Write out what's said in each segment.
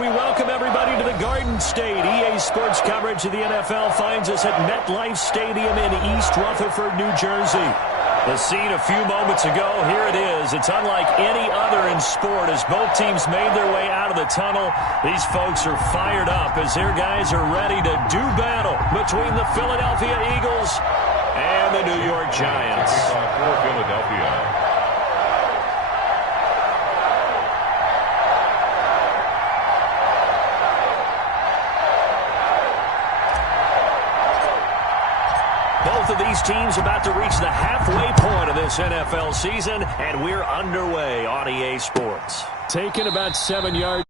We welcome everybody to the Garden State. EA Sports coverage of the NFL finds us at MetLife Stadium in East Rutherford, New Jersey. The scene a few moments ago, here it is. It's unlike any other in sport as both teams made their way out of the tunnel. These folks are fired up as their guys are ready to do battle between the Philadelphia Eagles and the New York Giants. For Philadelphia. Both of these teams about to reach the halfway point of this NFL season, and we're underway on EA Sports. Taking about 7 yards.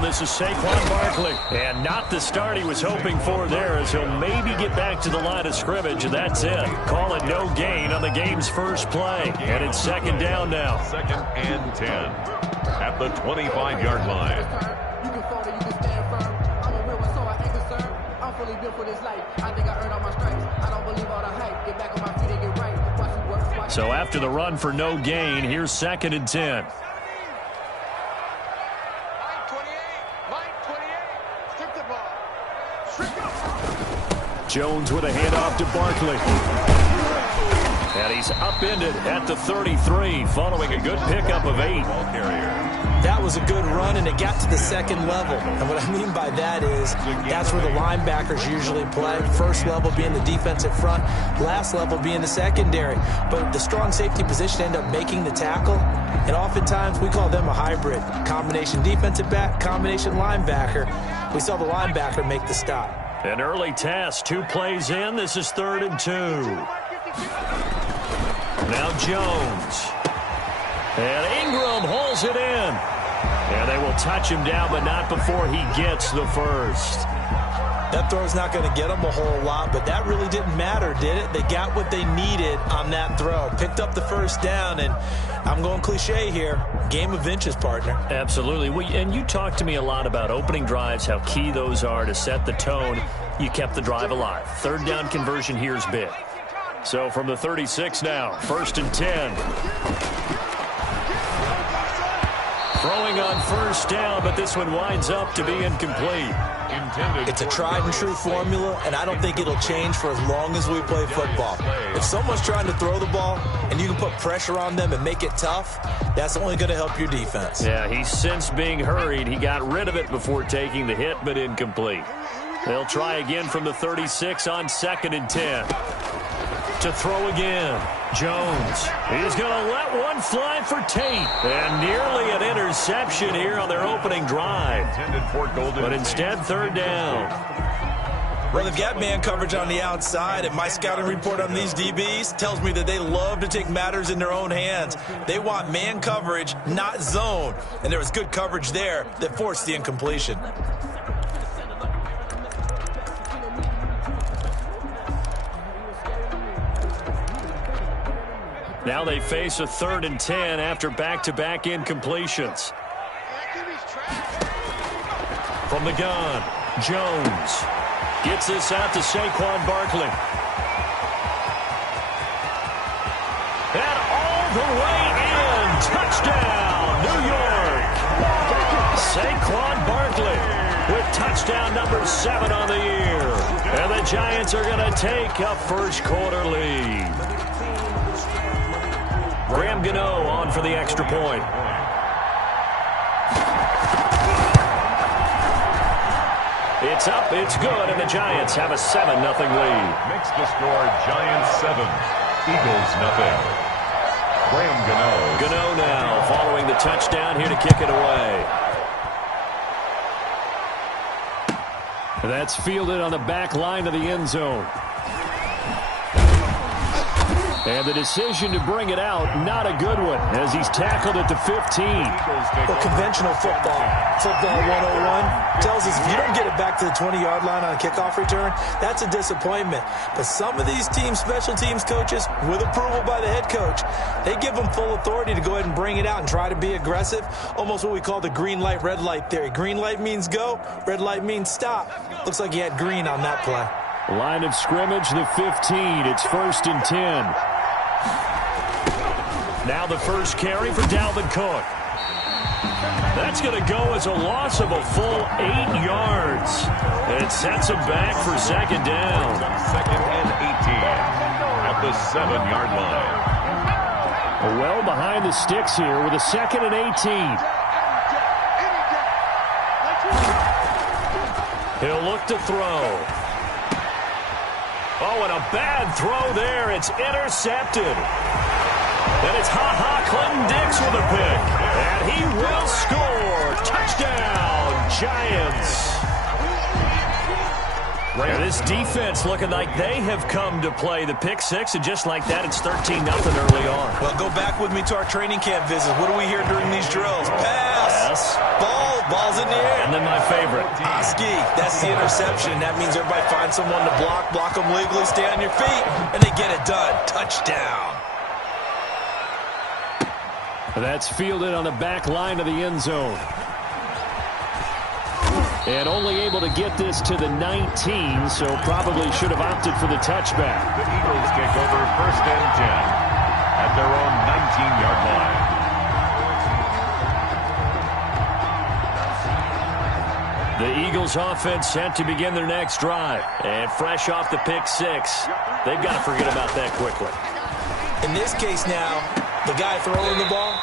This is Saquon Barkley, and not the start he was hoping for there as he'll maybe get back to the line of scrimmage, and that's it. Call it no gain on the game's first play, and it's second down now. 2nd and 10 at the 25-yard line. You can fold it, you can stand firm. I'm a real one, so I anchor, sir. I'm fully built for this life. I think I earned all my stripes. I don't believe all the hype. Get back on my feet and get right. Watch me work. So after the run for no gain, here's 2nd and 10. Jones with a handoff to Barkley. And he's upended at the 33 following a good pickup of 8. That was a good run, and it got to the second level. And what I mean by that is that's where the linebackers usually play. First level being the defensive front, last level being the secondary. But the strong safety position ended up making the tackle, and oftentimes we call them a hybrid. Combination defensive back, combination linebacker. We saw the linebacker make the stop. An early test, 2 plays in. This is 3rd and 2. Now Jones. And Ingram hauls it in. And they will touch him down, but not before he gets the first. That throw's not going to get them a whole lot, but that really didn't matter, did it? They got what they needed on that throw. Picked up the first down, and I'm going cliche here. Game of inches, partner. Absolutely. And you talked to me a lot about opening drives, how key those are to set the tone. You kept the drive alive. 3rd down conversion here is big. So from the 36 now, 1st and 10. Throwing on 1st down, but this one winds up to be incomplete. It's a tried and true formula, and I don't think it'll change for as long as we play football. If someone's trying to throw the ball and you can put pressure on them and make it tough, that's only going to help your defense. Yeah, he's since being hurried. He got rid of it before taking the hit, but incomplete. They'll try again from the 36 on 2nd and 10. To throw again. Jones. He's going to let one fly for Tate. And nearly an interception here on their opening drive. But instead, 3rd down. Well, they've got man coverage on the outside, and my scouting report on these DBs tells me that they love to take matters in their own hands. They want man coverage, not zone. And there was good coverage there that forced the incompletion. Now they face a 3rd and 10 after back-to-back incompletions. From the gun, Jones gets this out to Saquon Barkley. And all the way in. Touchdown, New York. Saquon Barkley with touchdown number 7 on the year. And the Giants are going to take a first-quarter lead. Graham Gano on for the extra point. It's up, it's good, and the Giants have a 7-0 lead. Makes the score Giants 7, Eagles nothing. Graham Gano. Gano now following the touchdown here to kick it away. That's fielded on the back line of the end zone. And the decision to bring it out, not a good one, as he's tackled at the 15. Well, conventional football 101, tells us if you don't get it back to the 20-yard line on a kickoff return, that's a disappointment. But some of these special teams coaches, with approval by the head coach, they give them full authority to go ahead and bring it out and try to be aggressive, almost what we call the green light, red light theory. Green light means go, red light means stop. Looks like he had green on that play. Line of scrimmage, the 15. It's 1st and 10. Now the first carry for Dalvin Cook. That's going to go as a loss of a full 8 yards. It sets him back for 2nd down. 2nd and 18 at the 7-yard line. Well behind the sticks here with a 2nd and 18. He'll look to throw. Oh, and a bad throw there. It's intercepted. And it's Clinton Dix with a pick. And he will score. Touchdown, Giants. And this defense looking like they have come to play the pick six, and just like that, it's 13-0 early on. Well, go back with me to our training camp visits. What do we hear during these drills? Pass. Ball's in the air. And then my favorite. Oski, that's the interception. That means everybody finds someone to block them legally, stay on your feet, and they get it done. Touchdown. That's fielded on the back line of the end zone. And only able to get this to the 19, so probably should have opted for the touchback. The Eagles take over 1st and 10 at their own 19-yard line. The Eagles offense set to begin their next drive. And fresh off the pick six, they've got to forget about that quickly. In this case now, the guy throwing the ball,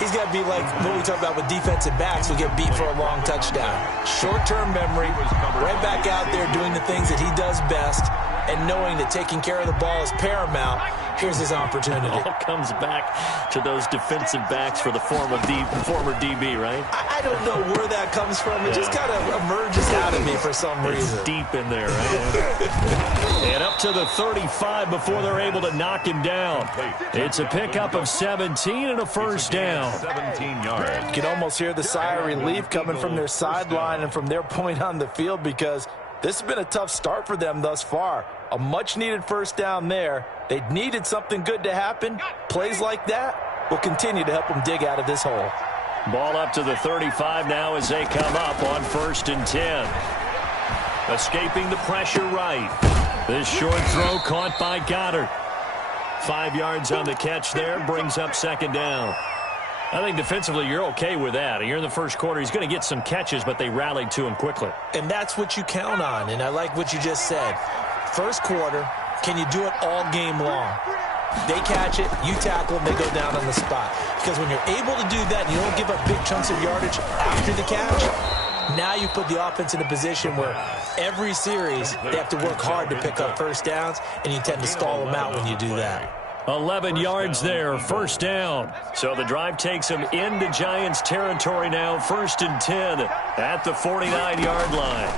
he's got to be like what we talk about with defensive backs who get beat for a long touchdown. Short-term memory, right back out there doing the things that he does best, and knowing that taking care of the ball is paramount. Here's his opportunity. It all comes back to those defensive backs for the former DB, right? I don't know where that comes from. It just kind of emerges out of me for some reason. It's deep in there, right? And up to the 35 before they're able to knock him down. It's a pickup of 17 and a 1st down. 17 yards. You can almost hear the sigh of relief coming from their sideline and from their point on the field, because this has been a tough start for them thus far. A much-needed 1st down there. They needed something good to happen. Plays like that will continue to help them dig out of this hole. Ball up to the 35 now as they come up on 1st and 10. Escaping the pressure right. This short throw caught by Goddard. 5 yards on the catch there, brings up 2nd down. I think defensively you're okay with that. You're in the first quarter. He's going to get some catches, but they rallied to him quickly. And that's what you count on, and I like what you just said. First quarter, can you do it all game long? They catch it, you tackle them, they go down on the spot. Because when you're able to do that and you don't give up big chunks of yardage after the catch, now you put the offense in a position where every series they have to work hard to pick up 1st downs, and you tend to stall them out when you do that. 11 yards there, 1st down. So the drive takes them into Giants territory now, 1st and 10 at the 49-yard line.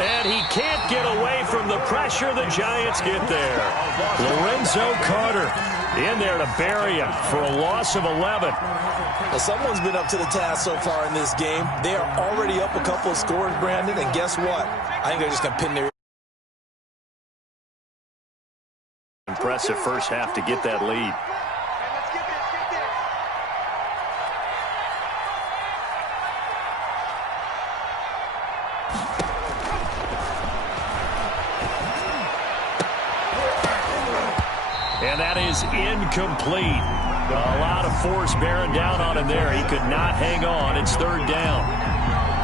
And he can't get away from the pressure. The Giants get there. Lorenzo Carter in there to bury him for a loss of 11. Well, someone's been up to the task so far in this game. They are already up a couple of scores, Brandon, and guess what? I think they're just going to pin their... Impressive first half to get that lead. And that is incomplete. A lot of force bearing down on him there. He could not hang on. It's 3rd down.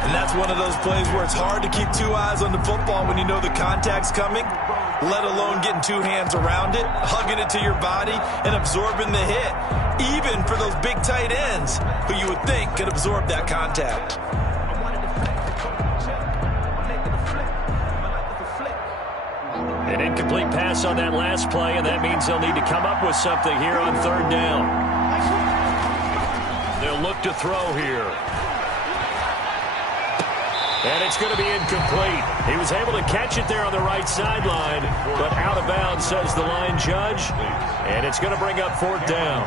And that's one of those plays where it's hard to keep 2 eyes on the football when you know the contact's coming, let alone getting 2 hands around it, hugging it to your body, and absorbing the hit, even for those big tight ends who you would think could absorb that contact. An incomplete pass on that last play, and that means they'll need to come up with something here on 3rd down. They'll look to throw here. And it's going to be incomplete. He was able to catch it there on the right sideline, but out of bounds, says the line judge. And it's going to bring up fourth down.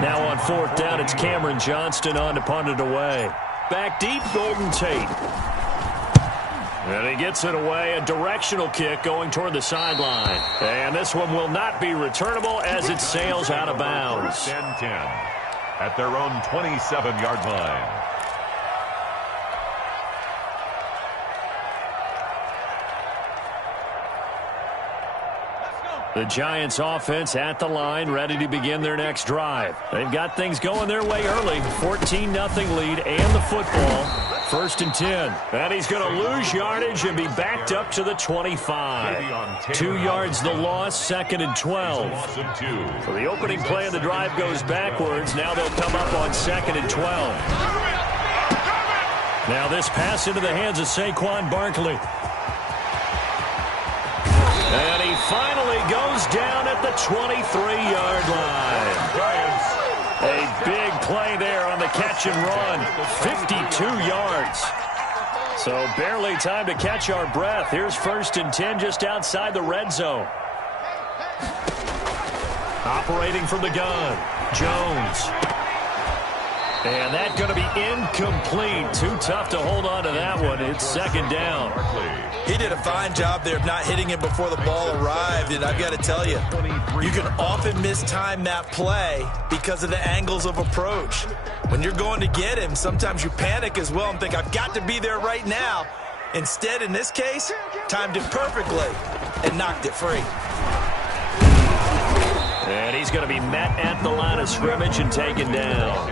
Now on fourth down, it's Cameron Johnston on to punt it away. Back deep, Golden Tate. And he gets it away, a directional kick going toward the sideline. And this one will not be returnable as it sails out of bounds. 10-10 at their own 27-yard line. The Giants offense at the line, ready to begin their next drive. They've got things going their way early. 14-0 lead and the football. First and 10. And he's going to lose yardage and be backed up to the 25. 2 yards the loss, second and 12. So the opening play of the drive goes backwards. Now they'll come up on second and 12. Now this pass into the hands of Saquon Barkley. And he finally goes down at the 23-yard line. A big play there on the catch and run. 52 yards. So barely time to catch our breath. Here's first and 10 just outside the red zone. Operating from the gun, Jones. And that's going to be incomplete. Too tough to hold on to that one. It's second down. He did a fine job there of not hitting him before the ball arrived. And I've got to tell you, you can often mistime that play because of the angles of approach. When you're going to get him, sometimes you panic as well and think, I've got to be there right now. Instead, in this case, timed it perfectly and knocked it free. And he's going to be met at the line of scrimmage and taken down.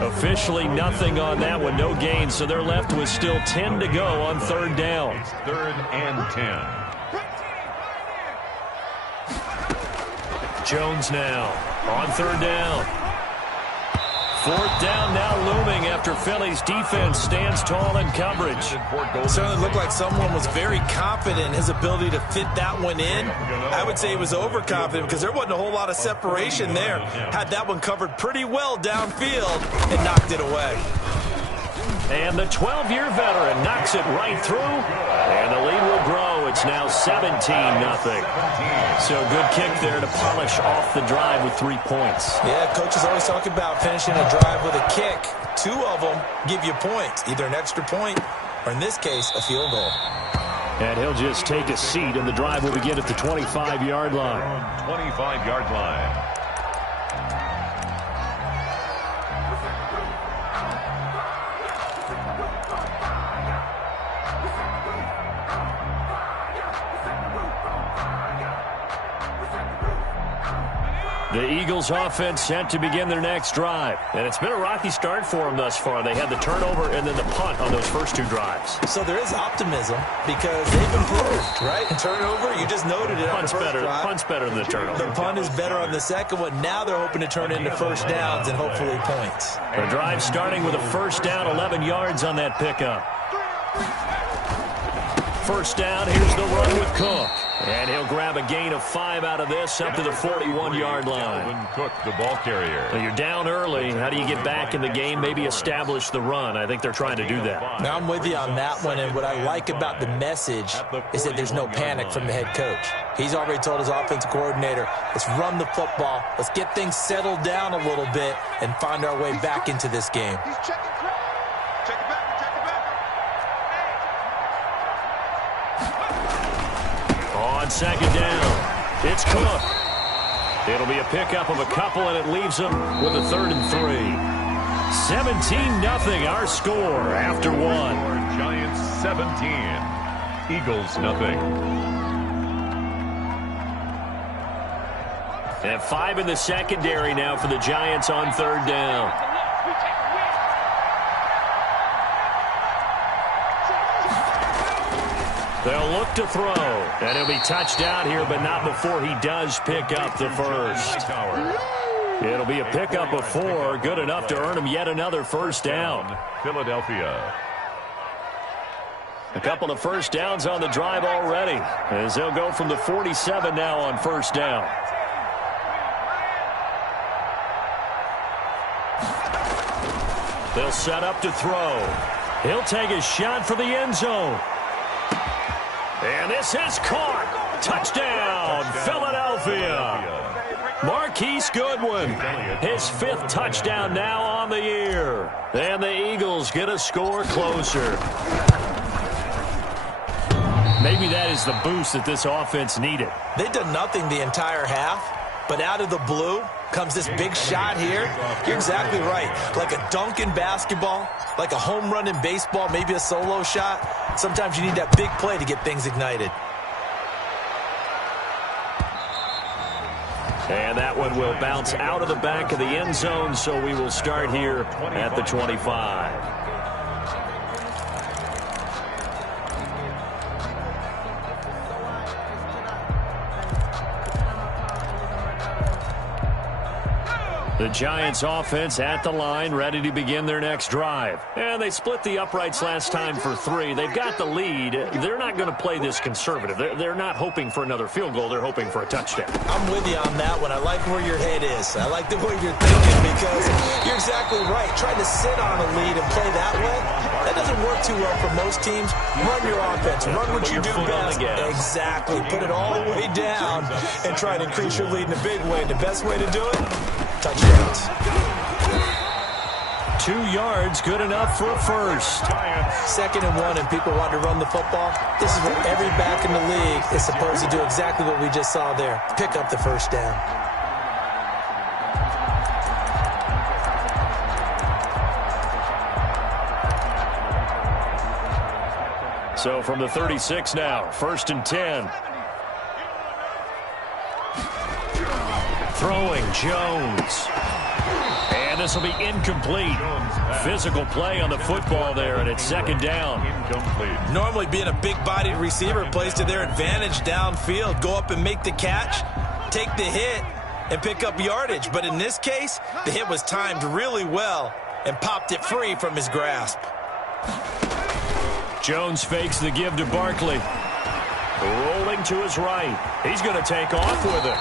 Officially nothing on that one, no gain, so they're left with still 10 to go on third down. It's 3rd and 10. Jones now on third down. Fourth down now looming after Philly's defense stands tall in coverage. It certainly looked like someone was very confident in his ability to fit that one in. I would say he was overconfident because there wasn't a whole lot of separation there. Had that one covered pretty well downfield and knocked it away. And the 12-year veteran knocks it right through, and the lead will grow. It's now 17-0. So good kick there to polish off the drive with 3 points. Yeah, coaches always talk about finishing a drive with a kick. 2 of them give you points, either an extra point or, in this case, a field goal. And he'll just take a seat, and the drive will begin at the 25-yard line. 25-yard line. The Eagles offense set to begin their next drive. And it's been a rocky start for them thus far. They had the turnover and then the punt on those first 2 drives. So there is optimism because they've improved, right? Turnover, you just noted it on the first drive. Punt's better than the turnover. The punt is better on the second one. Now they're hoping to turn into first downs and hopefully points. The drive starting with a first down, 11 yards on that pickup. First down, here's the run with Cook. And he'll grab a gain of 5 out of this up to the 41-yard line. Cook, the ball carrier. So you're down early. How do you get back in the game? Maybe establish the run. I think they're trying to do that. Now I'm with you on that one, and what I like about the message is that there's no panic from the head coach. He's already told his offensive coordinator, let's run the football, let's get things settled down a little bit and find our way back into this game. On second down, it's Cook. It'll be a pickup of a couple, and it leaves them with a 3rd and 3. 17-0 our score after 1. Giants 17, Eagles nothing. And 5 in the secondary now for the Giants on third down. They'll look to throw, and he'll be touched out here, but not before he does pick up the first. It'll be a pickup of 4, good enough to earn him yet another first down. Philadelphia. A couple of first downs on the drive already, as they'll go from the 47 now on first down. They'll set up to throw. He'll take a shot for the end zone. And this is caught. Touchdown, Philadelphia. Marquise Goodwin, his 5th touchdown now on the year. And the Eagles get a score closer. Maybe that is the boost that this offense needed. They've done nothing the entire half, but out of the blue comes this big shot here. You're exactly right. Like a dunk in basketball, like a home run in baseball, maybe a solo shot. Sometimes you need that big play to get things ignited. And that one will bounce out of the back of the end zone, so we will start here at the 25. The Giants offense at the line, ready to begin their next drive. And they split the uprights last time for 3. They've got the lead. They're not going to play this conservative. They're not hoping for another field goal. They're hoping for a touchdown. I'm with you on that one. I like where your head is. I like the way you're thinking because you're exactly right. Trying to sit on a lead and play that way, that doesn't work too well for most teams. Run your offense. Run what you do best. Exactly. Put it all the way down and try to increase your lead in a big way. The best way to do it? Touchdowns. 2 yards, good enough for a first. 2nd and 1, and people want to run the football. This is where every back in the league is supposed to do exactly what we just saw there. Pick up the first down. So from the 36 now, 1st and 10. Throwing Jones. And this will be incomplete. Physical play on the football there, and it's 2nd down. Incomplete. Normally being a big-bodied receiver plays to their advantage downfield. Go up and make the catch, take the hit, and pick up yardage. But in this case, the hit was timed really well and popped it free from his grasp. Jones fakes the give to Barkley. Rolling to his right. He's going to take off with it.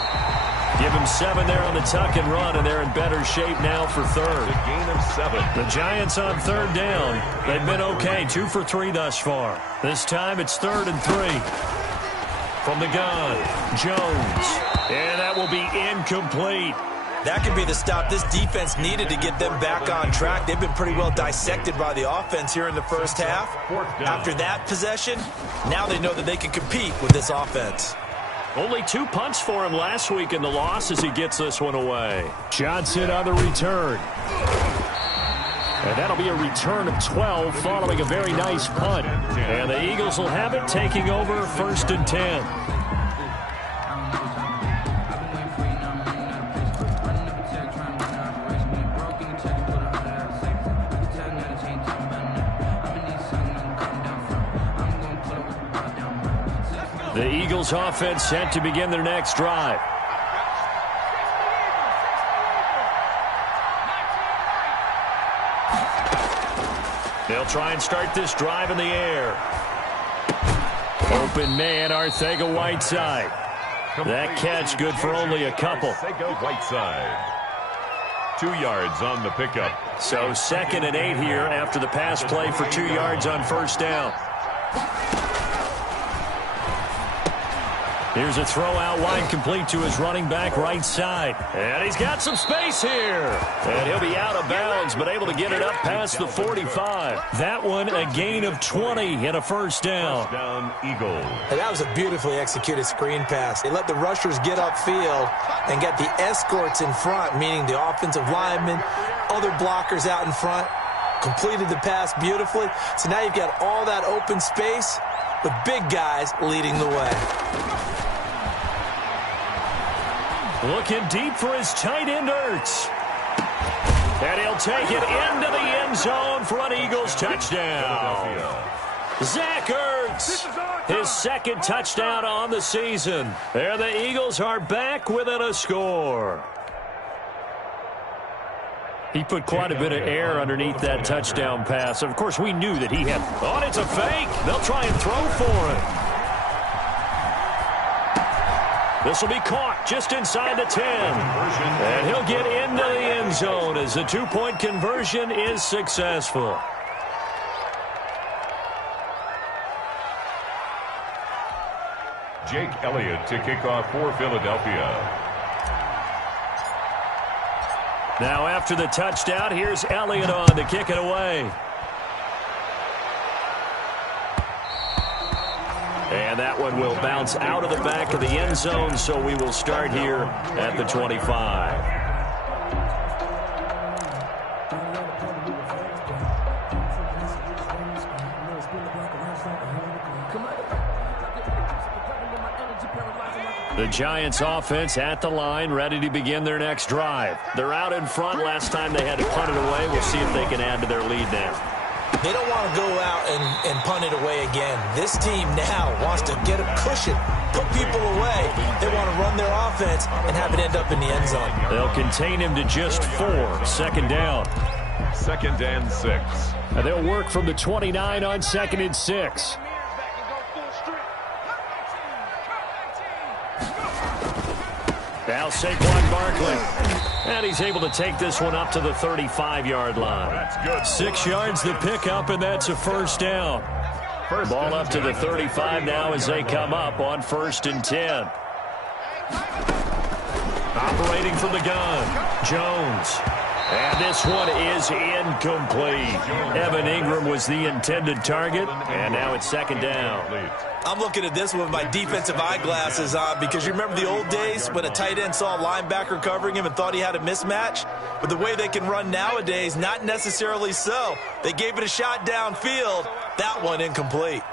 Give him 7 there on the tuck and run, and they're in better shape now for 3rd. A gain of 7. The Giants on 3rd down. They've been okay, 2 for 3 thus far. This time it's 3rd and 3. From the gun, Jones. And that will be incomplete. That could be the stop this defense needed to get them back on track. They've been pretty well dissected by the offense here in the first half. After that possession, now they know that they can compete with this offense. Only 2 punts for him last week in the loss as he gets this one away. Johnson on the return. And that'll be a return of 12 following a very nice punt. And the Eagles will have it, taking over 1st and 10. The Eagles offense set to begin their next drive. They'll try and start this drive in the air. Open man, Arcega-Whiteside. That catch good for only a couple. Arcega-Whiteside. 2 yards on the pickup. So 2nd and 8 here after the pass play for 2 yards on 1st down. Here's a throw out wide, complete to his running back right side. And he's got some space here. And he'll be out of bounds, but able to get it up past the 45. That one a gain of 20 and a 1st down. First down, Eagles. And that was a beautifully executed screen pass. They let the rushers get upfield and get the escorts in front, meaning the offensive linemen, other blockers out in front. Completed the pass beautifully. So now you've got all that open space with big guys leading the way. Looking deep for his tight end, Ertz. And he'll take it into the end zone for an Eagles touchdown. Zach Ertz, his 2nd touchdown on the season. And the Eagles are back within a score. He put quite a bit of air underneath that touchdown pass. Of course, we knew that he had... Oh, it's a fake. They'll try and throw for it. This will be caught just inside the 10. And he'll get into the end zone as the 2-point conversion is successful. Jake Elliott to kick off for Philadelphia. Now after the touchdown, here's Elliott on to kick it away. And that one will bounce out of the back of the end zone, so we will start here at the 25. The Giants offense at the line, ready to begin their next drive. They're out in front. Last time they had to punt it away. We'll see if they can add to their lead now. They don't want to go out and punt it away again. This team now wants to get a cushion, put people away. They want to run their offense and have it end up in the end zone. They'll contain him to just 4. Second down. 2nd and 6. And they'll work from the 29 on 2nd and 6. Now Saquon Barkley. And he's able to take this one up to the 35-yard line. That's good. 6 yards the pickup, and that's a first down. Ball up to the 35 now as they come up on 1st and 10. Operating from the gun, Jones. And this one is incomplete. Evan Ingram was the intended target, and now it's 2nd down. I'm looking at this one with my defensive eyeglasses on because you remember the old days when a tight end saw a linebacker covering him and thought he had a mismatch? But the way they can run nowadays, not necessarily so. They gave it a shot downfield. That one incomplete.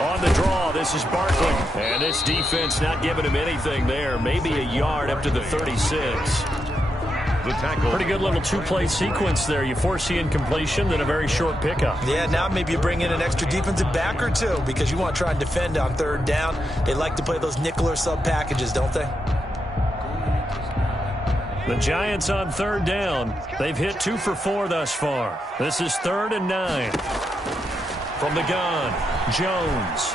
On the draw, this is Barkley. And this defense not giving him anything there. Maybe a yard up to the 36. The tackle. Pretty good little 2-play sequence there. You force the incompletion, then a very short pickup. Yeah, now maybe you bring in an extra defensive back or two because you want to try and defend on 3rd down. They like to play those nickel or sub packages, don't they? The Giants on 3rd down. They've hit 2 for 4 thus far. This is 3rd and 9. From the gun, Jones.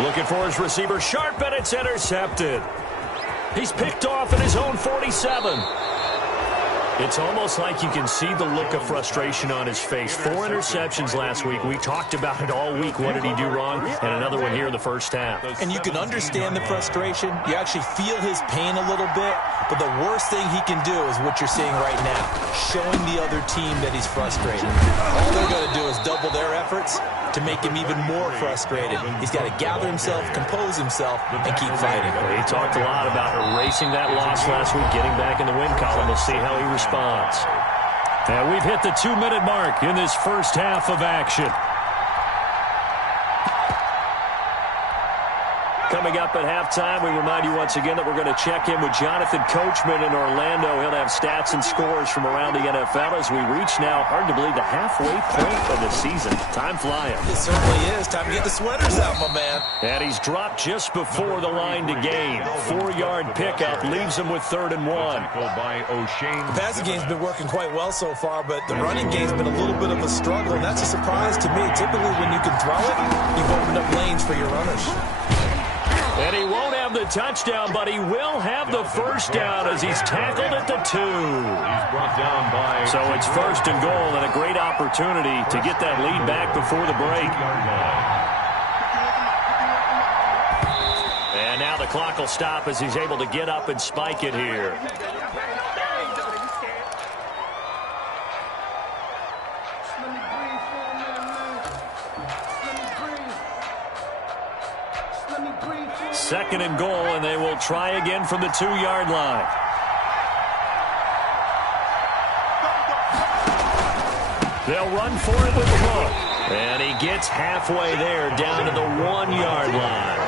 Looking for his receiver, sharp, and it's intercepted. He's picked off at his own 47. It's almost like you can see the look of frustration on his face. 4 interceptions last week. We talked about it all week. What did he do wrong? And another one here in the first half. And you can understand the frustration. You actually feel his pain a little bit. But the worst thing he can do is what you're seeing right now, showing the other team that he's frustrated. All they're going to do is double their efforts to make him even more frustrated. He's got to gather himself, compose himself, and keep fighting. He talked a lot about erasing that loss last week, getting back in the win column. We'll see how he responds. And we've hit the 2-minute mark in this first half of action. Coming up at halftime, we remind you once again that we're going to check in with Jonathan Coachman in Orlando. He'll have stats and scores from around the NFL as we reach now, hard to believe, the halfway point of the season. Time flying. It certainly is. Time to get the sweaters out, my man. And he's dropped just before the line to gain. 4-yard pickup leaves him with 3rd and 1. By O'Shane. The passing game's been working quite well so far, but the running game's been a little bit of a struggle, and that's a surprise to me. Typically, when you can throw it, you've opened up lanes for your runners. And he won't have the touchdown, but he will have the first down as he's tackled at the 2. He's brought down by. So it's 1st and goal and a great opportunity to get that lead back before the break. And now the clock will stop as he's able to get up and spike it here. Second and goal, and they will try again from the 2-yard line. They'll run for it with Cook. And he gets halfway there down to the 1-yard line.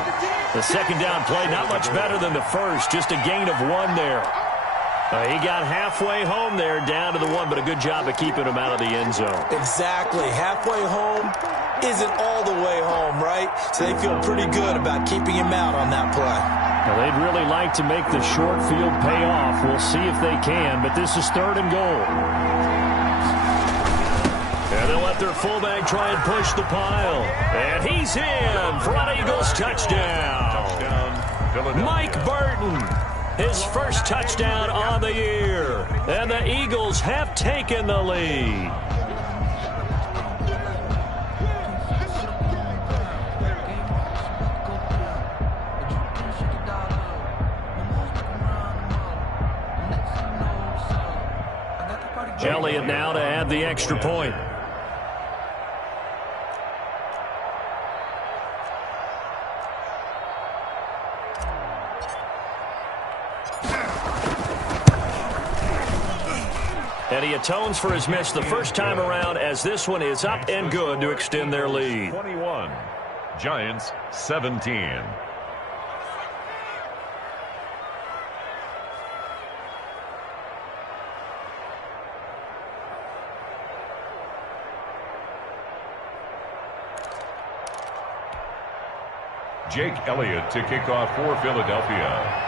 The second down play, not much better than the first, just a gain of 1 there. He got halfway home there, down to the 1, but a good job of keeping him out of the end zone. Exactly. Halfway home isn't all the way home, right? So they feel pretty good about keeping him out on that play. Now, they'd really like to make the short field pay off. We'll see if they can, but this is 3rd and goal. And they'll let their fullback try and push the pile. And he's in for an Eagles touchdown. Mike Burton, his first touchdown on the year. And the Eagles have taken the lead. Elliott now to add the extra point. And he atones for his miss the first time around, as this one is up and good to extend their lead. 21, Giants 17. Jake Elliott to kick off for Philadelphia.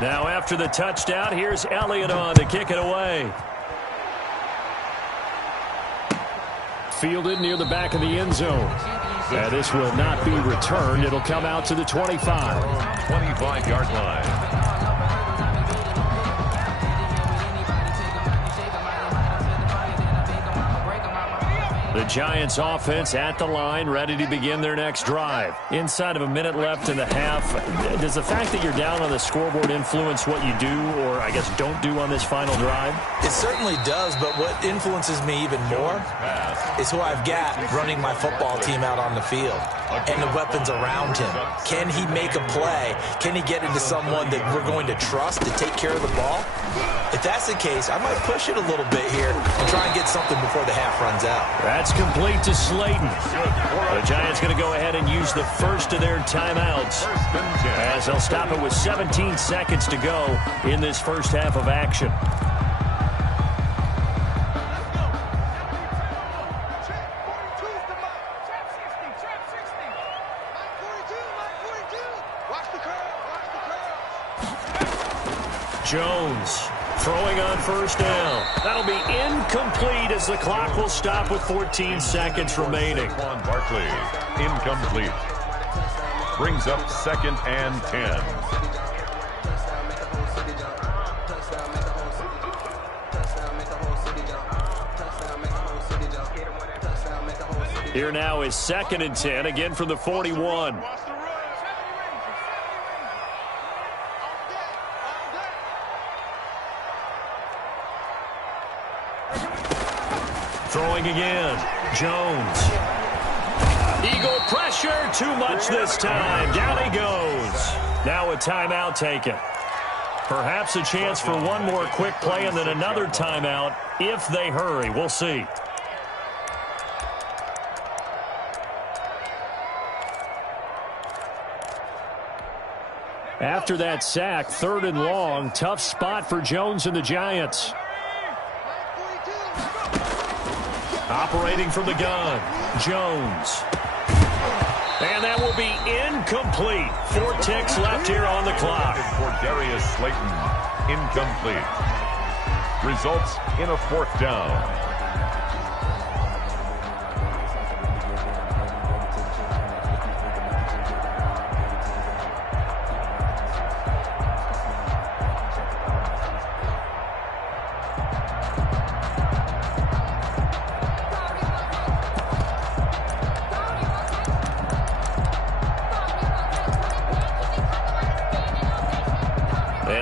Now after the touchdown, here's Elliott on to kick it away. Fielded near the back of the end zone. This will not be returned. It'll come out to the 25. 25-yard line. The Giants offense at the line, ready to begin their next drive. Inside of a minute left in the half, does the fact that you're down on the scoreboard influence what you do, or I guess don't do on this final drive? It certainly does, but what influences me even more is who I've got running my football team out on the field and the weapons around him. Can he make a play? Can he get into someone that we're going to trust to take care of the ball? If that's the case, I might push it a little bit here and try and get something before the half runs out. That's complete to Slayton. The Giants going to go ahead and use the first of their timeouts, as they'll stop it with 17 seconds to go in this first half of action. Jones throwing on first down. That'll be incomplete as the clock will stop with 14 seconds remaining. Barkley, incomplete. Brings up 2nd and 10. Here now is 2nd and 10, again from the 41. Throwing again. Jones. Eagle pressure. Too much this time. Down he goes. Now a timeout taken. Perhaps a chance for one more quick play and then another timeout if they hurry. We'll see. After that sack, 3rd and long. Tough spot for Jones and the Giants. Operating from the gun, Jones. And that will be incomplete. 4 ticks left here on the clock. For Darius Slayton, incomplete. Results in a 4th down.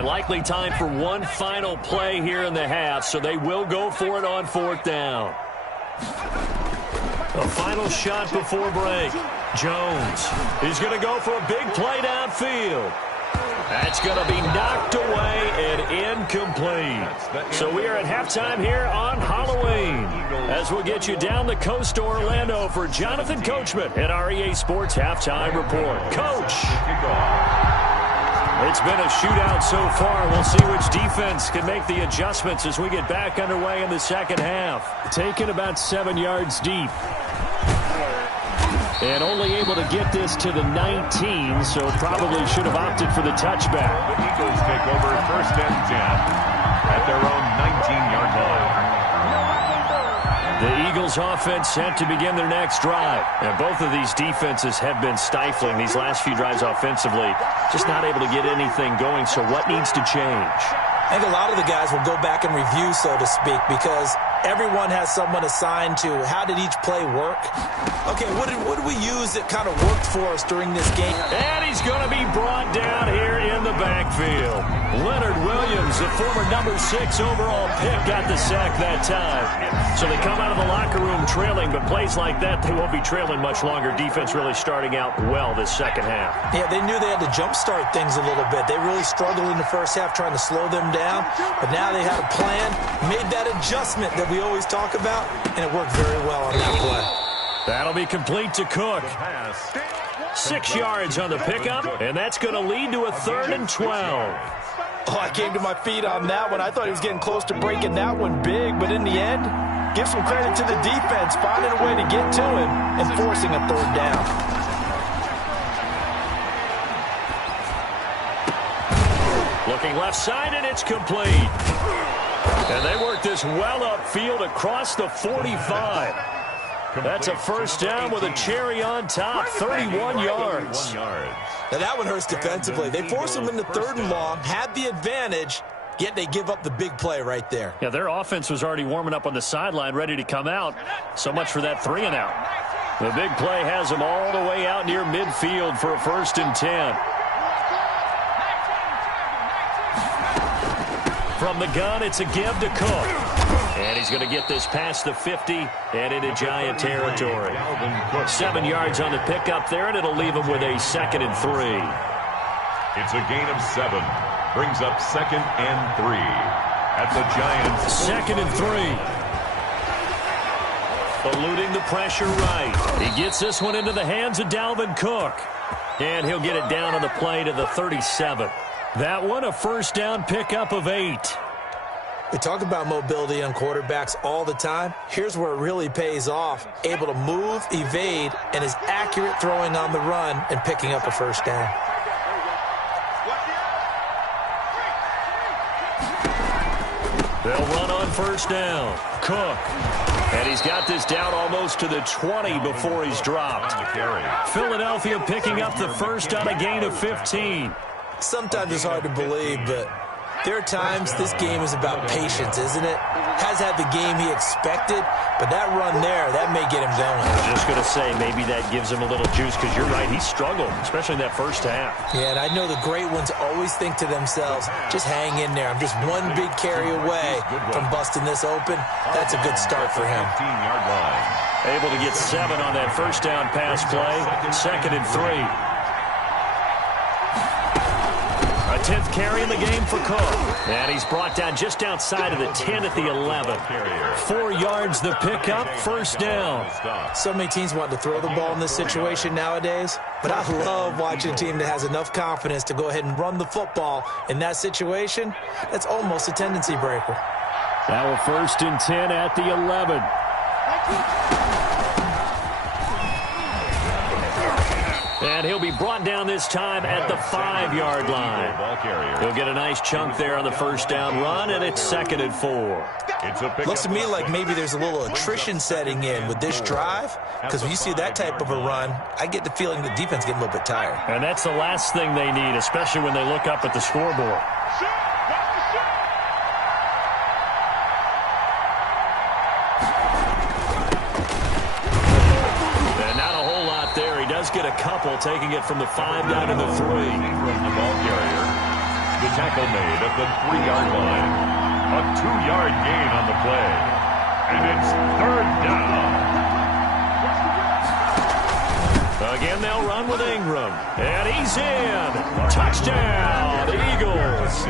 Likely time for one final play here in the half, so they will go for it on 4th down. A final shot before break. Jones is going to go for a big play downfield. That's going to be knocked away and incomplete. So we are at halftime here on Halloween, as we'll get you down the coast to Orlando for Jonathan Coachman at our EA Sports Halftime Report. Coach. It's been a shootout so far. We'll see which defense can make the adjustments as we get back underway in the second half. Taken about 7 yards deep. And only able to get this to the 19, so probably should have opted for the touchback. The Eagles take over 1st and 10 at their own 19-yard line. The Eagles offense set to begin their next drive. And both of these defenses have been stifling these last few drives offensively. Just not able to get anything going, so what needs to change? I think a lot of the guys will go back and review, so to speak, because Everyone has someone assigned to how did each play work. Okay, what did we use that kind of worked for us during this game? And he's going to be brought down here in the backfield. Leonard Williams, the former number 6 overall pick, got the sack that time. So they come out of the locker room trailing, but plays like that, they won't be trailing much longer. Defense really starting out well this second half. Yeah, they knew they had to jumpstart things a little bit. They really struggled in the first half trying to slow them down, but now they had a plan, made that adjustment that we always talk about, and it worked very well on that play. That'll be complete to Cook. 6 yards on the pickup, and that's going to lead to a 3rd and 12. Oh, I came to my feet on that one. I thought he was getting close to breaking that one big, but in the end, give some credit to the defense, finding a way to get to him and forcing a 3rd down. Looking left side, and it's complete. And they work this well upfield across the 45. That's a first down with a cherry on top, 31 yards. Now that one hurts defensively. They force them into 3rd and long, had the advantage, yet they give up the big play right there. Yeah, their offense was already warming up on the sideline, ready to come out. So much for that 3 and out. The big play has them all the way out near midfield for a 1st and 10. From the gun, it's a give to Cook. And he's going to get this past the 50 and into Giant territory. 7 yards on the pickup there, and it'll leave him with a 2nd and 3. It's a gain of 7. Brings up 2nd and 3 at the Giants. 2nd and 3. Eluding the pressure right. He gets this one into the hands of Dalvin Cook. And he'll get it down on the play to the 37. That one, a 1st down pickup of 8. We talk about mobility on quarterbacks all the time. Here's where it really pays off. Able to move, evade, and is accurate throwing on the run and picking up a 1st down. They'll run on 1st down. Cook. And he's got this down almost to the 20 before he's dropped. Philadelphia picking up the 1st on a gain of 15. Sometimes it's hard to believe, but there are times this game is about patience, isn't it? Has had the game he expected, but that run there, that may get him going. I was just going to say, maybe that gives him a little juice, because you're right, he struggled, especially in that first half. Yeah, and I know the great ones always think to themselves, just hang in there. I'm just one big carry away from busting this open. That's a good start for him. Able to get 7 on that first down pass play. 2nd and 3. A 10th carry in the game for Cook. And he's brought down just outside of the 10 at the 11. 4 yards the pickup, 1st down. So many teams want to throw the ball in this situation nowadays, but I love watching a team that has enough confidence to go ahead and run the football. In that situation, that's almost a tendency breaker. Now a 1st and 10 at the 11. And he'll be brought down this time at the 5-yard line. He'll get a nice chunk there on the 1st down run, and it's 2nd and 4. Looks to me like maybe there's a little attrition setting in with this drive, because when you see that type of a run, I get the feeling the defense getting a little bit tired. And that's the last thing they need, especially when they look up at the scoreboard. Get a couple, taking it from the 5 down to the 3. From the ball carrier, the tackle made at the 3-yard line. A 2-yard gain on the play. And it's 3rd down. Again, they'll run with Ingram. And he's in. Touchdown, Eagles.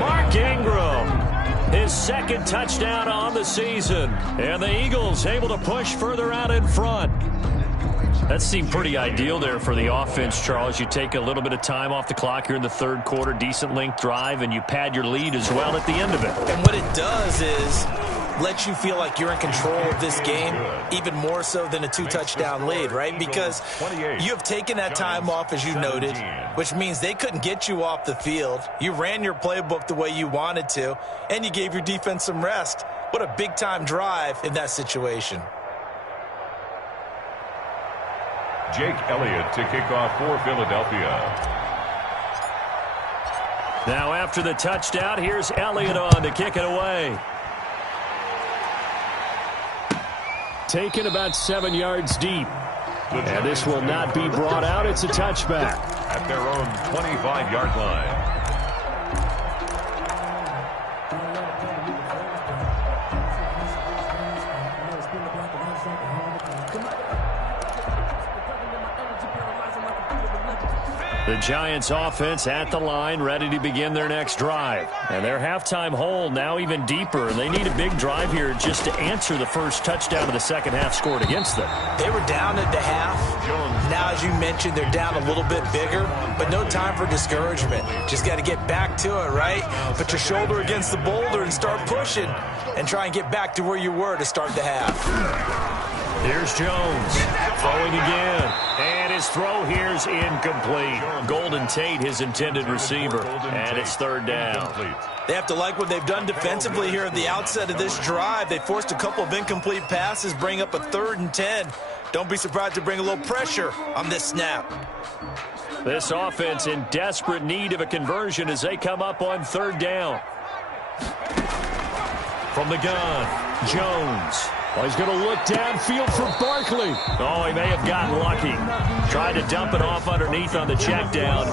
Mark Ingram. His 2nd touchdown on the season. And the Eagles able to push further out in front. That seemed pretty ideal there for the offense, Charles. You take a little bit of time off the clock here in the 3rd quarter, decent length drive, and you pad your lead as well at the end of it. And what it does is let you feel like you're in control of this game, even more so than a 2-touchdown lead, right? Because you have taken that time off, as you noted, which means they couldn't get you off the field. You ran your playbook the way you wanted to, and you gave your defense some rest. What a big-time drive in that situation. Jake Elliott to kick off for Philadelphia. Now after the touchdown, here's Elliott on to kick it away. taken about 7 yards deep. And this will not be brought out. It's a touchback. At their own 25-yard line. The Giants offense at the line, ready to begin their next drive. And their halftime hole now even deeper. And they need a big drive here just to answer the first touchdown of the second half scored against them. They were down at the half. Now, as you mentioned, they're down a little bit bigger, but no time for discouragement. Just got to get back to it, right? Put your shoulder against the boulder and start pushing and try and get back to where you were to start the half. Here's Jones throwing again. And his throw here is incomplete. Golden Tate, his intended receiver. And it's third down. They have to like what they've done defensively here at the outset of this drive. They forced a couple of incomplete passes, bring up a 3rd and 10. Don't be surprised to bring a little pressure on this snap. This offense in desperate need of a conversion as they come up on third down. From the gun, Jones. Well, he's going to look downfield for Barkley. Oh, he may have gotten lucky. Tried to dump it off underneath on the check down.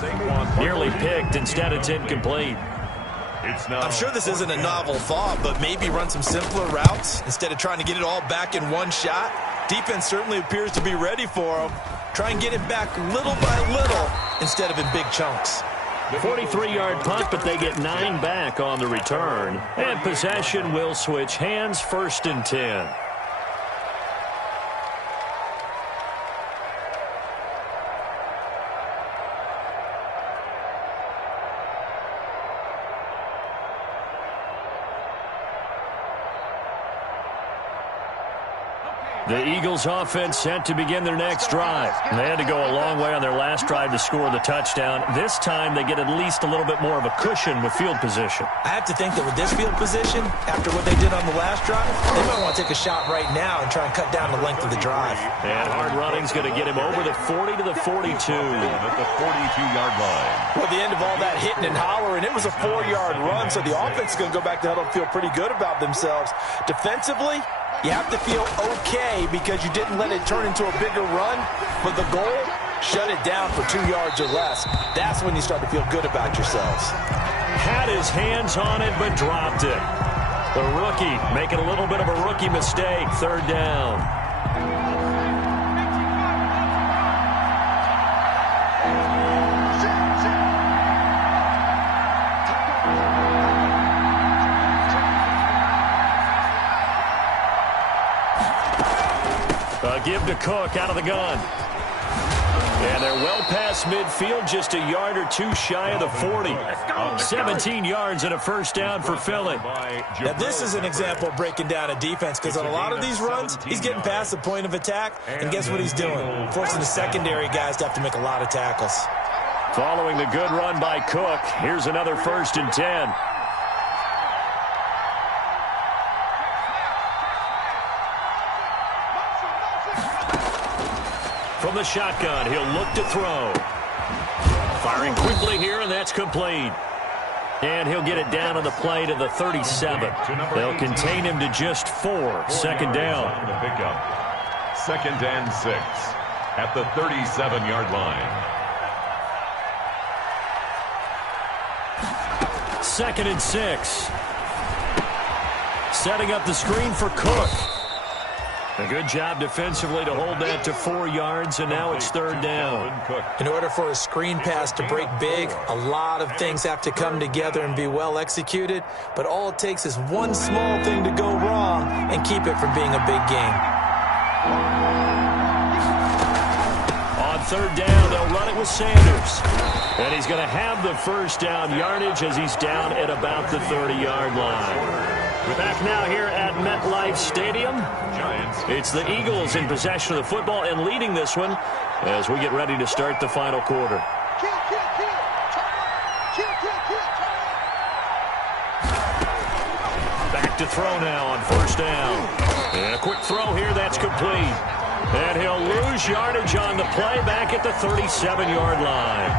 Nearly picked. Instead, it's incomplete. I'm sure this isn't a novel thought, but maybe run some simpler routes instead of trying to get it all back in one shot. Defense certainly appears to be ready for him. Try and get it back little by little instead of in big chunks. 43-yard punt, but they get 9 back on the return. And possession will switch hands, 1st and 10. The Eagles offense set to begin their next drive. They had to go a long way on their last drive to score the touchdown. This time they get at least a little bit more of a cushion with field position. I have to think that with this field position, after what they did on the last drive, they might want to take a shot right now and try and cut down the length of the drive. And hard running's going to get him over the 40 to the 42. At the 42-yard line. Well, at the end of all that hitting and hollering, it was a 4-yard run, so the offense is going to go back to huddle and feel pretty good about themselves. Defensively, you have to feel okay because you didn't let it turn into a bigger run. But the goal, shut it down for 2 yards or less. That's when you start to feel good about yourselves. Had his hands on it, but dropped it. The rookie making a little bit of a rookie mistake. Third down. Give to Cook out of the gun. And they're well past midfield, just a yard or two shy of the 40. 17 yards and a first down for Philly. Now, this is an example of breaking down a defense because on a lot of these runs, he's getting past the point of attack, and guess what he's doing? Forcing the secondary guys to have to make a lot of tackles. Following the good run by Cook, here's another 1st and 10. From the shotgun, he'll look to throw. Firing quickly here, and that's complete. And he'll get it down on the play to the 37. They'll contain him to just 4. Second down. Second and 6 at the 37-yard line. 2nd and 6. Setting up the screen for Cook. A good job defensively to hold that to 4 yards, and now it's third down. In order for a screen pass to break big, a lot of things have to come together and be well executed, but all it takes is one small thing to go wrong and keep it from being a big game. On third down, they'll run it with Sanders. And he's going to have the first down yardage as he's down at about the 30-yard line. We're back now here at MetLife Stadium. It's the Eagles in possession of the football and leading this one as we get ready to start the final quarter. Back to throw now on first down. And a quick throw here, that's complete. And he'll lose yardage on the play back at the 37-yard line.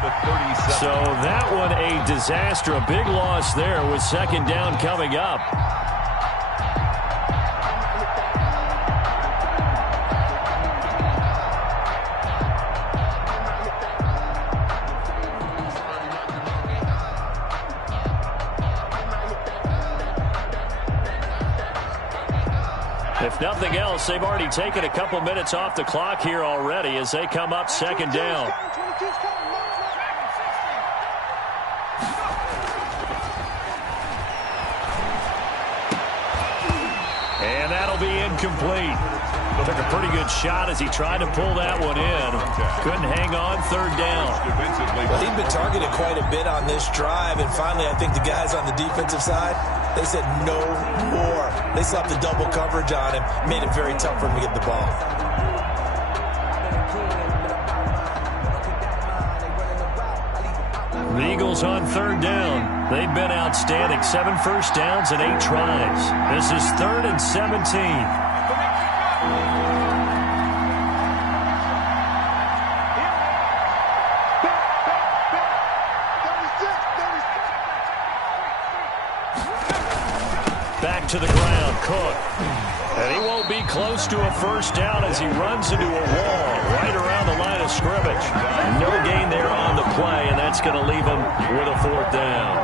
So that one a disaster, a big loss there with second down coming up. If nothing else, they've already taken a couple minutes off the clock here already as they come up second down. And that'll be incomplete. Took a pretty good shot as he tried to pull that one in. Couldn't hang on, third down. Well, he'd been targeted quite a bit on this drive, and finally I think the guys on the defensive side, they said no more. They slapped the double coverage on him, made it very tough for him to get the ball. The Eagles on third down. They've been outstanding. 7 first downs and 8 tries. This is 3rd and 17. Back to the ground, Cook. And he won't be close to a first down as he runs into a wall right around the line of scrimmage. No gain there on the play, and that's going to leave him with a 4th down.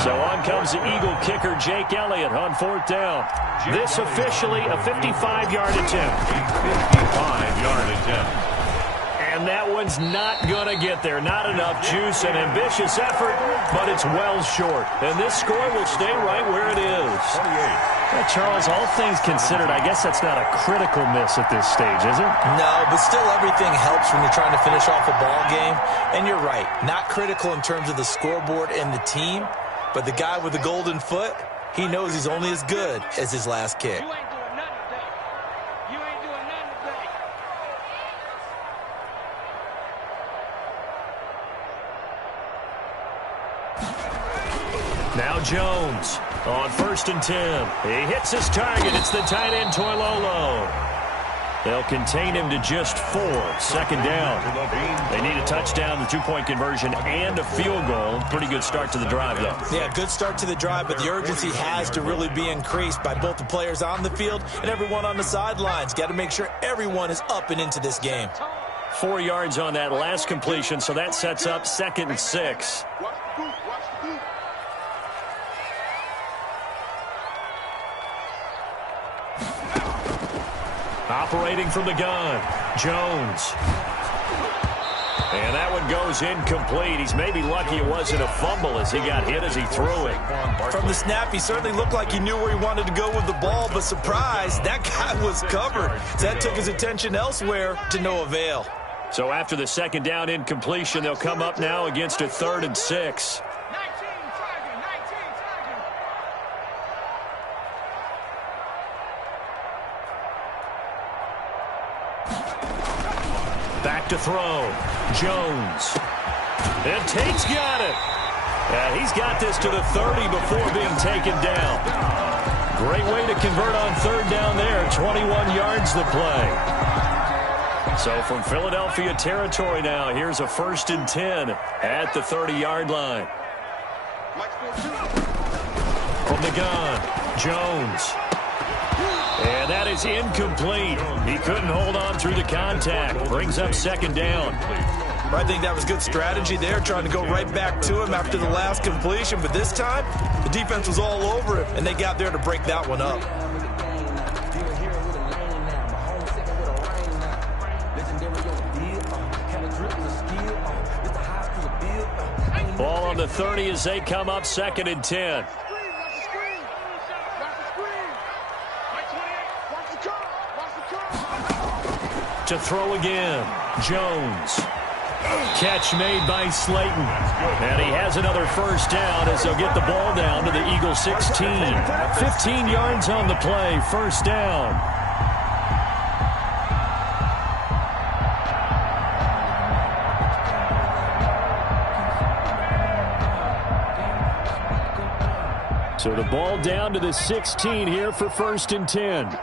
So on comes the Eagle kicker, Jake Elliott, on 4th down. This officially a 55-yard attempt. 55-yard attempt. And that one's not going to get there. Not enough juice, an ambitious effort, but it's well short. And this score will stay right where it is. 28. Well, Charles, all things considered, I guess that's not a critical miss at this stage, is it? No, but still everything helps when you're trying to finish off a ball game. And you're right, not critical in terms of the scoreboard and the team, but the guy with the golden foot, he knows he's only as good as his last kick. Now Jones on 1st and 10. He hits his target. It's the tight end, Toilolo. They'll contain him to just 4. 2nd down. They need a touchdown, the 2-point conversion, and a field goal. Pretty good start to the drive, though. Yeah, good start to the drive, but the urgency has to really be increased by both the players on the field and everyone on the sidelines. Got to make sure everyone is up and into this game. 4 yards on that last completion, so that sets up 2nd and 6. Operating from the gun, Jones. And that one goes incomplete. He's maybe lucky it wasn't a fumble as he got hit as he threw it. From the snap, he certainly looked like he knew where he wanted to go with the ball, but surprise, that guy was covered. So that took his attention elsewhere to no avail. So after the 2nd down incompletion, they'll come up now against a 3rd and 6. Back to throw. Jones. And Tate's got it. And he's got this to the 30 before being taken down. Great way to convert on 3rd down there. 21 yards the play. So from Philadelphia territory now, here's a 1st and 10 at the 30-yard line. From the gun, Jones. And that is incomplete. He couldn't hold on through the contact. Brings up 2nd down. I think that was good strategy there, trying to go right back to him after the last completion. But this time, the defense was all over him, and they got there to break that one up. Ball on the 30 as they come up 2nd and 10. To throw again, Jones. Catch made by Slayton. And he has another 1st down as they'll get the ball down to the Eagles 16. 15 yards on the play, 1st down. So the ball down to the 16 here for 1st and 10.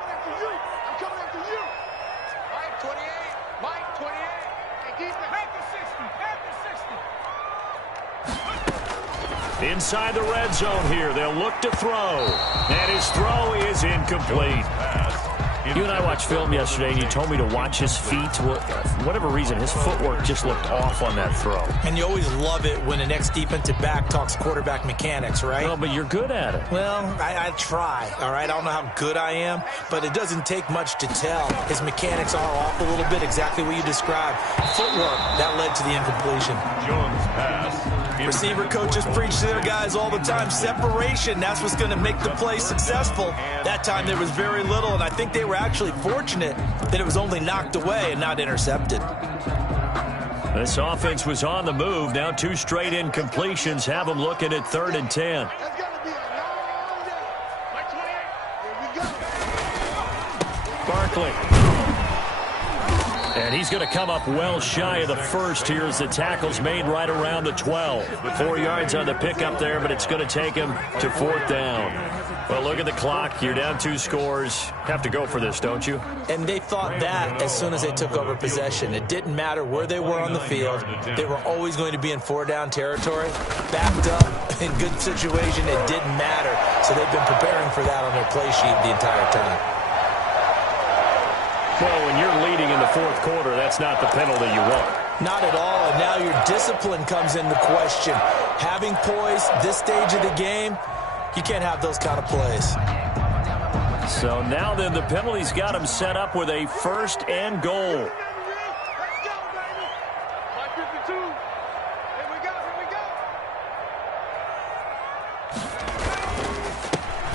Inside the red zone here. They'll look to throw. And his throw is incomplete. You and I watched film yesterday, and you told me to watch his feet. For whatever reason, his footwork just looked off on that throw. And you always love it when an ex-defensive back talks quarterback mechanics, right? Well, but you're good at it. Well, I try, all right? I don't know how good I am, but it doesn't take much to tell. His mechanics are off a little bit, exactly what you described. Footwork, that led to the incompletion. Jones' pass. Receiver coaches preach to their guys all the time. Separation, that's what's going to make the play successful. That time there was very little, and I think they were actually fortunate that it was only knocked away and not intercepted. This offense was on the move. Now 2 straight incompletions have them looking at 3rd and 10. Barkley. And he's going to come up well shy of the first here as the tackle's made right around the 12. 4 yards on the pickup there, but it's going to take him to 4th down. Well, look at the clock. You're down 2 scores. Have to go for this, don't you? And they thought that as soon as they took over possession. It didn't matter where they were on the field. They were always going to be in 4-down territory. Backed up in good situation, it didn't matter. So they've been preparing for that on their play sheet the entire time. Well, when you're leading in the 4th quarter, that's not the penalty you want. Not at all, and now your discipline comes into question. Having poise this stage of the game, you can't have those kind of plays. So now then the penalty's got him set up with a 1st and goal.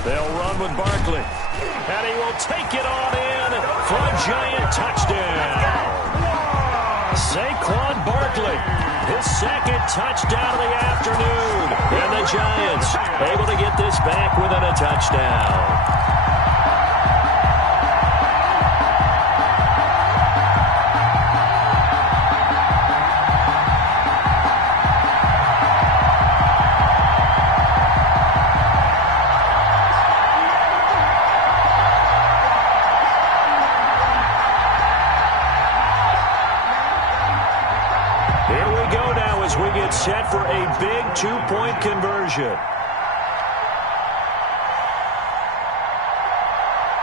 They'll run with Barkley. And he will take it on in for a Giant touchdown. Saquon Barkley, his 2nd touchdown of the afternoon. And the Giants able to get this back within a touchdown. Set for a big 2-point conversion.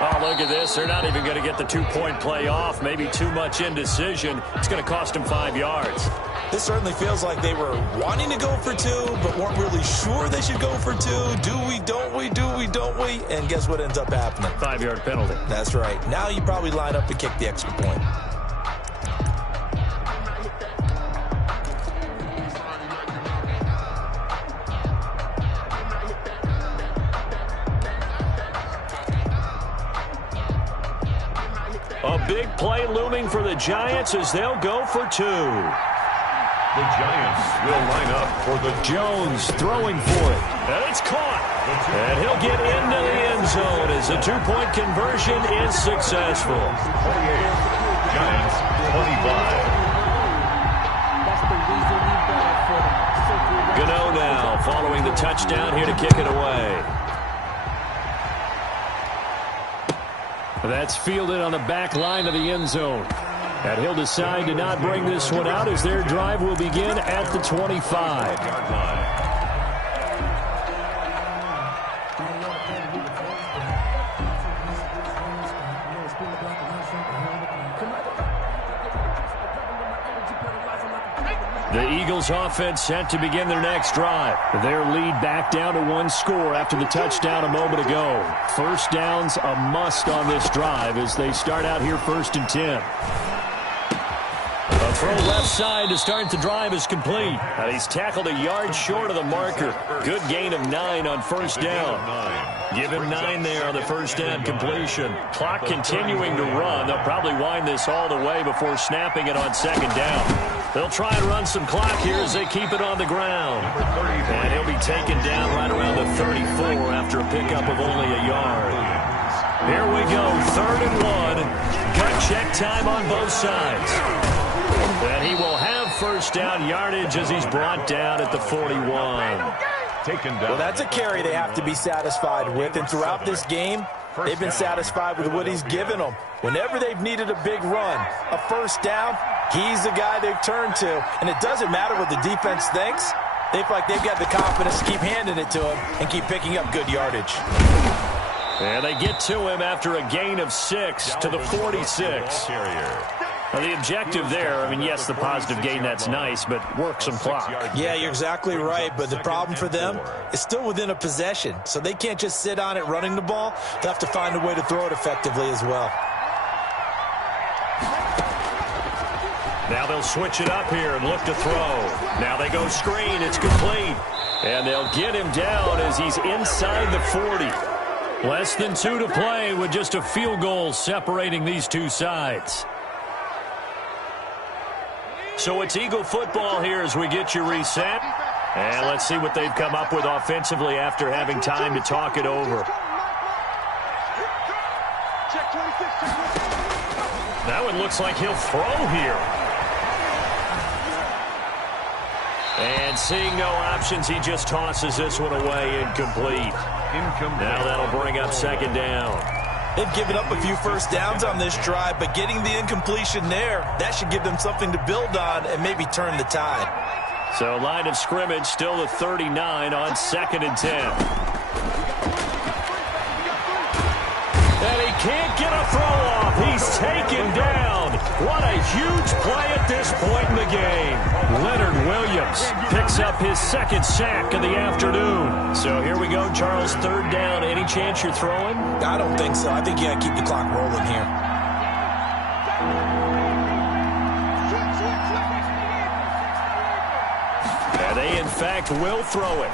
Oh, look at this. They're not even going to get the 2-point play off. Maybe too much indecision. It's going to cost them 5 yards. This certainly feels like they were wanting to go for 2, but weren't really sure they should go for 2. Do we, don't we, do we, don't we? And guess what ends up happening? 5-yard penalty. That's right. Now you probably line up to kick the extra point. A big play looming for the Giants as they'll go for 2. The Giants will line up for the Jones throwing for it. And it's caught. And he'll get into the end zone as the 2-point conversion is successful. 28. Giants 25. Gano now following the touchdown here to kick it away. That's fielded on the back line of the end zone. And he'll decide to not bring this one out as their drive will begin at the 25-yard line. The Eagles offense set to begin their next drive. Their lead back down to 1 score after the touchdown a moment ago. 1st down's a must on this drive as they start out here 1st and 10. A throw left side to start the drive is complete. And he's tackled a yard short of the marker. Good gain of 9 on 1st down. Give him 9 there on the 1st down completion. Clock continuing to run. They'll probably wind this all the way before snapping it on 2nd down. They'll try and run some clock here as they keep it on the ground. And he'll be taken down right around the 34 after a pickup of only a yard. Here we go, 3rd and 1. Gut check time on both sides. And he will have 1st down yardage as he's brought down at the 41. Well, that's a carry they have to be satisfied with. And throughout this game, they've been satisfied with what he's given them. Whenever they've needed a big run, a 1st down, he's the guy they've turned to. And it doesn't matter what the defense thinks. They feel like they've got the confidence to keep handing it to him and keep picking up good yardage. And they get to him after a gain of 6 to the 46. Now, the objective there, I mean, yes, the positive gain, that's nice, but work some clock. Yeah, you're exactly right, but the problem for them is still within a possession, so they can't just sit on it running the ball. They'll have to find a way to throw it effectively as well. Now they'll switch it up here and look to throw. Now they go screen. It's complete. And they'll get him down as he's inside the 40. Less than 2 to play with just a field goal separating these two sides. So it's Eagle football here as we get you reset. And let's see what they've come up with offensively after having time to talk it over. That one looks like he'll throw here. And seeing no options, he just tosses this one away, incomplete. Now that'll bring up second down. They've given up a few first downs on this drive, but getting the incompletion there, that should give them something to build on and maybe turn the tide. So line of scrimmage still the 39 on 2nd and 10. And he can't get a throw off. He's taken down. What a huge play at this point in the game. Leonard Williams picks up his 2nd sack of the afternoon. So here we go, Charles, 3rd down. Any chance you're throwing? I don't think so. I think you got to keep the clock rolling here. And they, in fact, will throw it.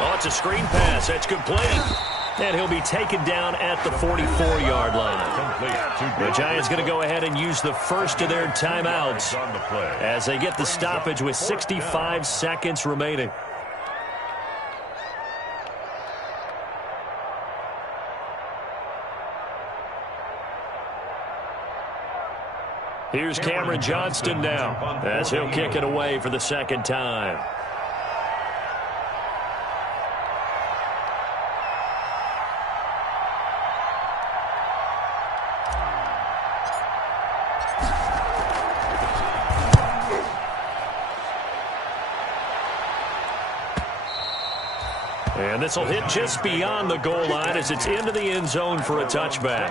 Oh, it's a screen pass. That's complete. And he'll be taken down at the 44-yard line. The Giants going to go ahead and use the first of their timeouts as they get the stoppage with 65 seconds remaining. Here's Cameron Johnston now as he'll kick it away for the 2nd time. And this will hit just beyond the goal line as it's into the end zone for a touchback.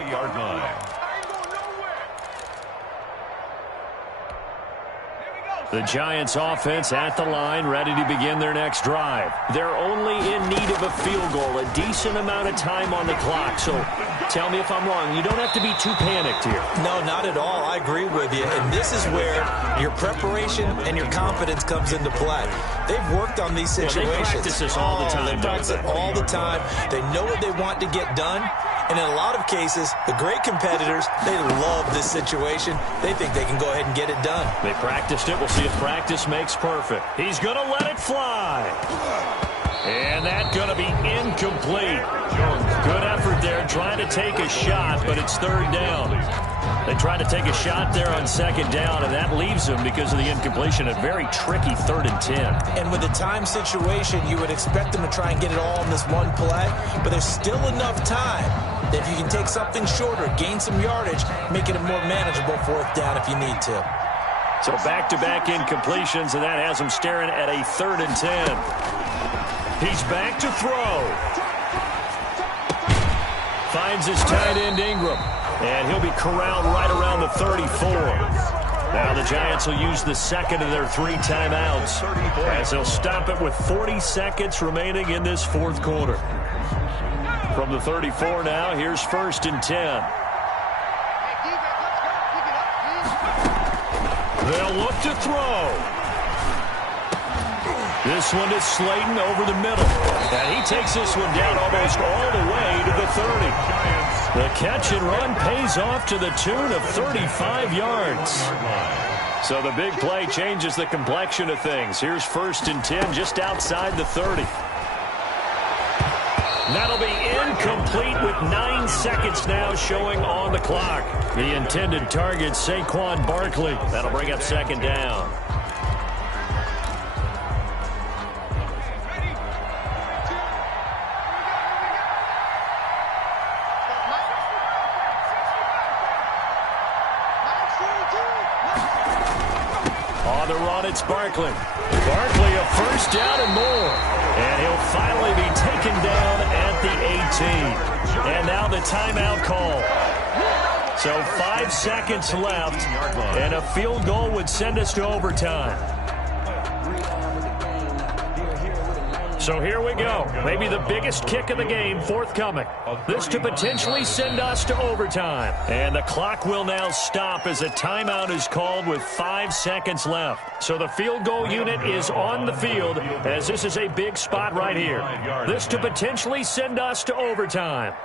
The Giants offense at the line, ready to begin their next drive. They're only in need of a field goal, a decent amount of time on the clock. So tell me if I'm wrong. You don't have to be too panicked here. No, not at all. I agree with you. And this is where your preparation and your confidence comes into play. They've worked on these situations. Well, they practice this all the time. They practice it all the time. They know what they want to get done. And in a lot of cases, the great competitors, they love this situation. They think they can go ahead and get it done. They practiced it. We'll see if practice makes perfect. He's going to let it fly. And that's going to be incomplete. Good effort there trying to take a shot, but it's 3rd down. They tried to take a shot there on 2nd down, and that leaves them because of the incompletion. A very tricky 3rd and 10. And with the time situation, you would expect them to try and get it all in this one play, but there's still enough time that if you can take something shorter, gain some yardage, make it a more manageable 4th down if you need to. So back-to-back incompletions, and that has him staring at a 3rd and 10. He's back to throw. Finds his tight end Ingram. And he'll be corralled right around the 34. Now the Giants will use the 2nd of their 3 timeouts as they'll stop it with 40 seconds remaining in this 4th quarter. From the 34 now, here's 1st and 10. They'll look to throw. This one is Slayton over the middle. And he takes this one down almost all the way to the 30. The catch and run pays off to the tune of 35 yards. So the big play changes the complexion of things. Here's 1st and 10 just outside the 30. That'll be incomplete with 9 seconds now showing on the clock. The intended target, Saquon Barkley. That'll bring up 2nd down. the run, it's Barkley. Barkley, a first down and more. And he'll finally be taken down at the 18. And now the timeout call. So 5 seconds left, and a field goal would send us to overtime. So here we go. Maybe the biggest kick of the game forthcoming. This to potentially send us to overtime. And the clock will now stop as a timeout is called with 5 seconds left. So the field goal unit is on the field as this is a big spot right here. This to potentially send us to overtime.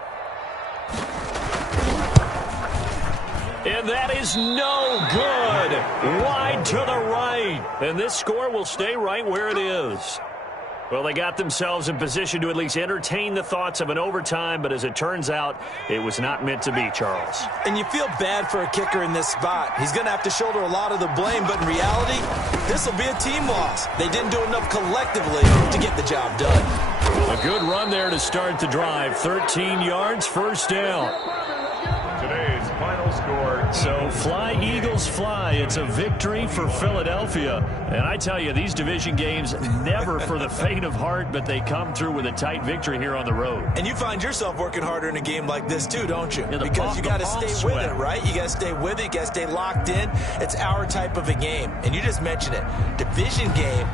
And that is no good. Wide to the right. And this score will stay right where it is. Well, they got themselves in position to at least entertain the thoughts of an overtime, but as it turns out, it was not meant to be, Charles. And you feel bad for a kicker in this spot. He's going to have to shoulder a lot of the blame, but in reality, this will be a team loss. They didn't do enough collectively to get the job done. A good run there to start the drive. 13 yards, first down. Today's final score. So fly, Eagles, fly. It's a victory for Philadelphia. And I tell you, these division games, never for the faint of heart, but they come through with a tight victory here on the road. And you find yourself working harder in a game like this too, don't you? Because you got to stay with it, right? You got to stay with it. You got to stay locked in. It's our type of a game. And you just mentioned it. Division game,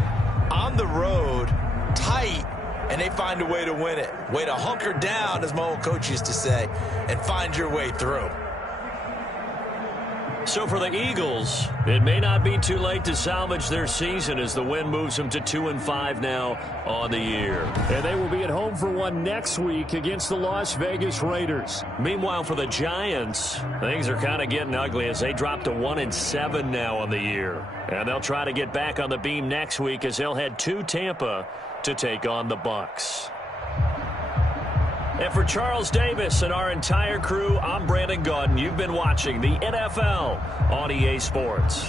on the road, tight. And they find a way to win it. Way to hunker down, as my old coach used to say, and find your way through. So for the Eagles, it may not be too late to salvage their season as the win moves them to 2-5 now on the year. And they will be at home for one next week against the Las Vegas Raiders. Meanwhile, for the Giants, things are kind of getting ugly as they drop to 1-7 now on the year. And they'll try to get back on the beam next week as they'll head to Tampa to take on the Bucs. And for Charles Davis and our entire crew, I'm Brandon Gaudin. You've been watching the NFL on EA Sports.